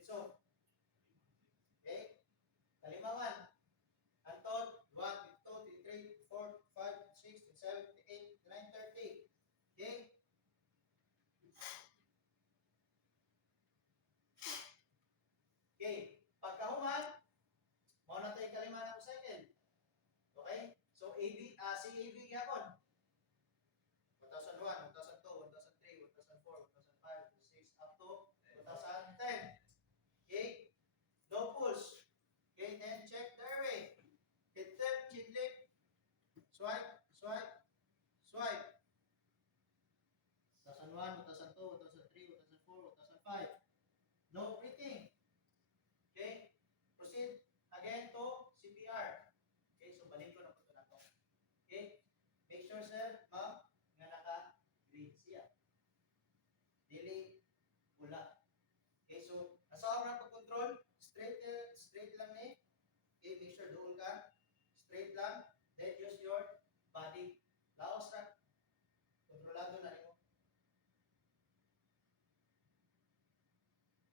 Ditso. Okay? Kalimawan. Anton, 1, 2, 3, 4, 5, 6, 7, 8, 9, 30. Okay? Okay. Pagkahuman, mao na tayo kalima na cycle. Okay? So, si AB gyapon. 1001, 1002, 1003, 1004, 1005, 1006, up to 2010. Okay? No pulse. Okay, then check the airway. Hit left, chin lift. Swipe, swipe, swipe. 2001, 2002, 2003, 2004, 2005. No breathing. Okay? Proceed again to CPR. Okay, so balik ko na po ito na to. Okay? Make sure, sir, ma'am, nga naka-green siya. Dili, pula. Okay, so, nasa oras pag-control, straight lang ni. Okay, make sure doon ka. Straight lang. Then use your body. Laos na. Kontrolado na rin mo.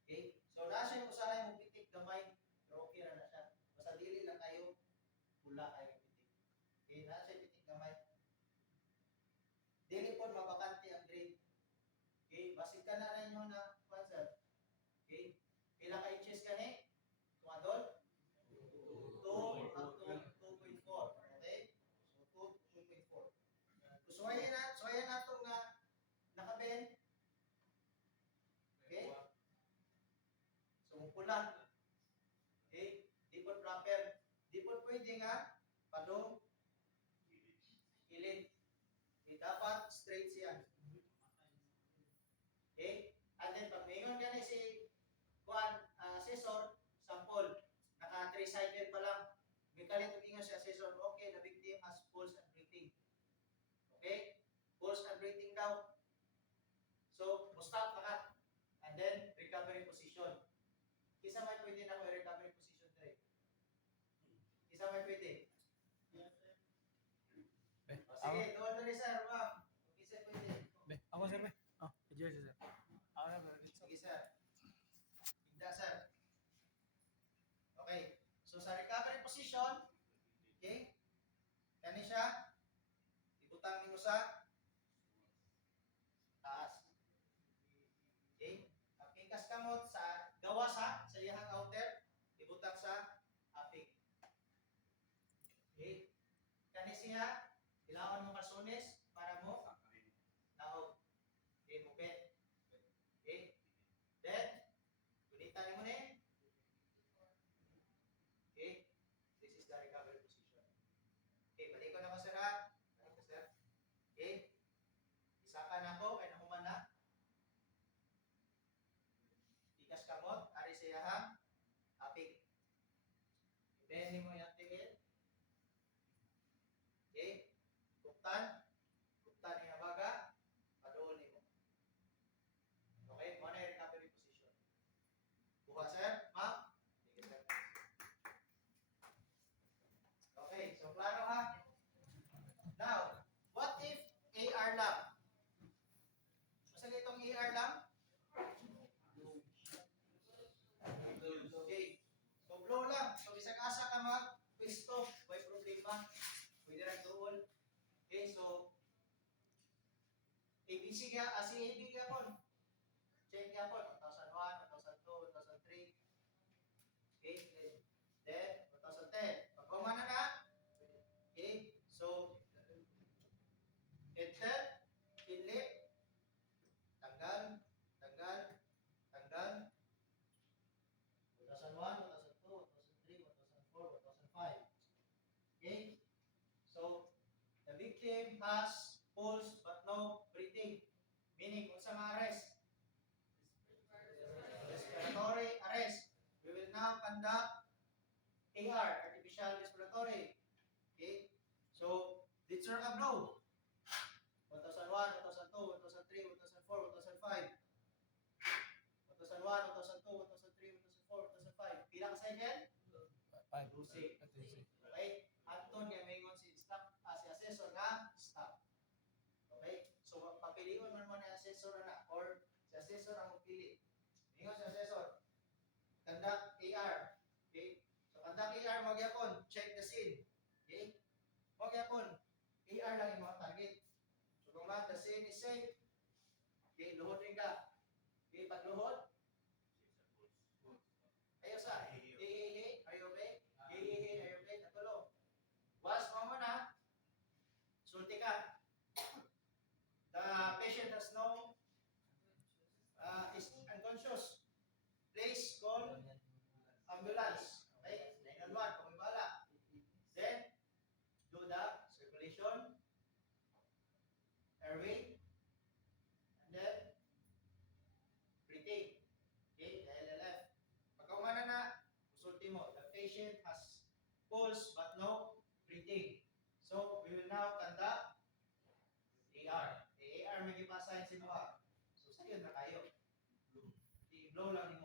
Okay? So, nasa yung usahay mong pitik gamay, pero okay na siya. Basta dili lang kayo, pula kayo pitik. Okay? Nasa yung pitik gamay. Dili po mabakante ang grade. Okay? Basig ka na rin nyo na cancer. Okay? Ilang ka inches ka ni? Kung adult? 2 up to 2.4. Okay? So, 2.4. Suwayan na ito nga nakaben. Okay? So, pula. Okay? Di po proper. Di po pwede nga padong kilid. Okay? Dapat straight siya. Okay? And then, pag mayroon gani si assessor, sample, naka 3 cycle pa lang, may kalit ingat si assessor, okay, the victim has pulse and breathing. Okay? Pulse and breathing daw. So, stop ka. And then, recovery position. Kisa may pwede na ko recovery position dire. Kisa may pwede. Sige, doon na rin sir, ma'am. Kisa pwede. Ako sir, jersey sir. Ako na pero dito. Sige sir. Higda sir. Okay. So, sa recovery position, okay, kani siya, ibutang mo sa taas. Okay? Ang pingkas kamot sa gawa sa iyahang outer, ibutang sa apik. Okay? Kani siya, kailangan mo kalsones para mo naog. Okay, mupit. Okay? Then, gulitan mo na. Okay? This is the recovery position. Okay, balik ko na ko sir ha. Balik ko sir. Okay? Isa ka na ko, kaya nakuman na. Ikas kamot, ari siya ha, apik. Ibeni mo yung tigil. Okay? Kuptan niya baga, padoon mo. Okay? Muna yung recovery position. Buka sir, ma'am. Sige sir. Okay, so klaro ha. Now, what if AR lang? Basta itong AR lang? Okay. So, blow lang. So, isang asa ka mag-pisto. May problema. Pwede rin doon. Okay, so, ABC ka, si AB ka po. Check ka po. 2001, 2002, 2003. Okay, then, 2010. Pag kumana na, okay, so, enter, pinlit, tanggal, 2001, 2002, 2003, 2004, 2005. Okay? So, the victim has pulse but no breathing. Meaning, kung sa arrest, respiratory arrest. We will now conduct AR, artificial respiratory. Okay? So, did sir ka blow? 2001, 2002, 2003, 2004, 2005. 2001, 2002, 2003, 2004, 2005. Pila ka cycle? 12. Okay? Anton nga mayroon si staff, si assessor na staff. Okay? So, papiliin mo naman ang assessor na or si assessor ang magpili. Mayroon si assessor. wag yapon, check the scene. Okay? Wag yapon, AR lang yung mga target. So kung the scene is safe, okay, luhod rin ka. Okay, pagluhod, ayaw sa, hey, are you okay? Hey, are you okay? Natulo. Was mo muna, sulti ka. The patient has no, is unconscious. Please call ambulance. Okay? 911, kung may bala. Then, do the circulation, airway, and then, breathing. Okay, the LLF. Pagka umana na, usulti mo, the patient has pulse but no breathing. So, we will now conduct AR. The AR may gipasahin si Noah. So, sa'yo na kayo. I-blow lang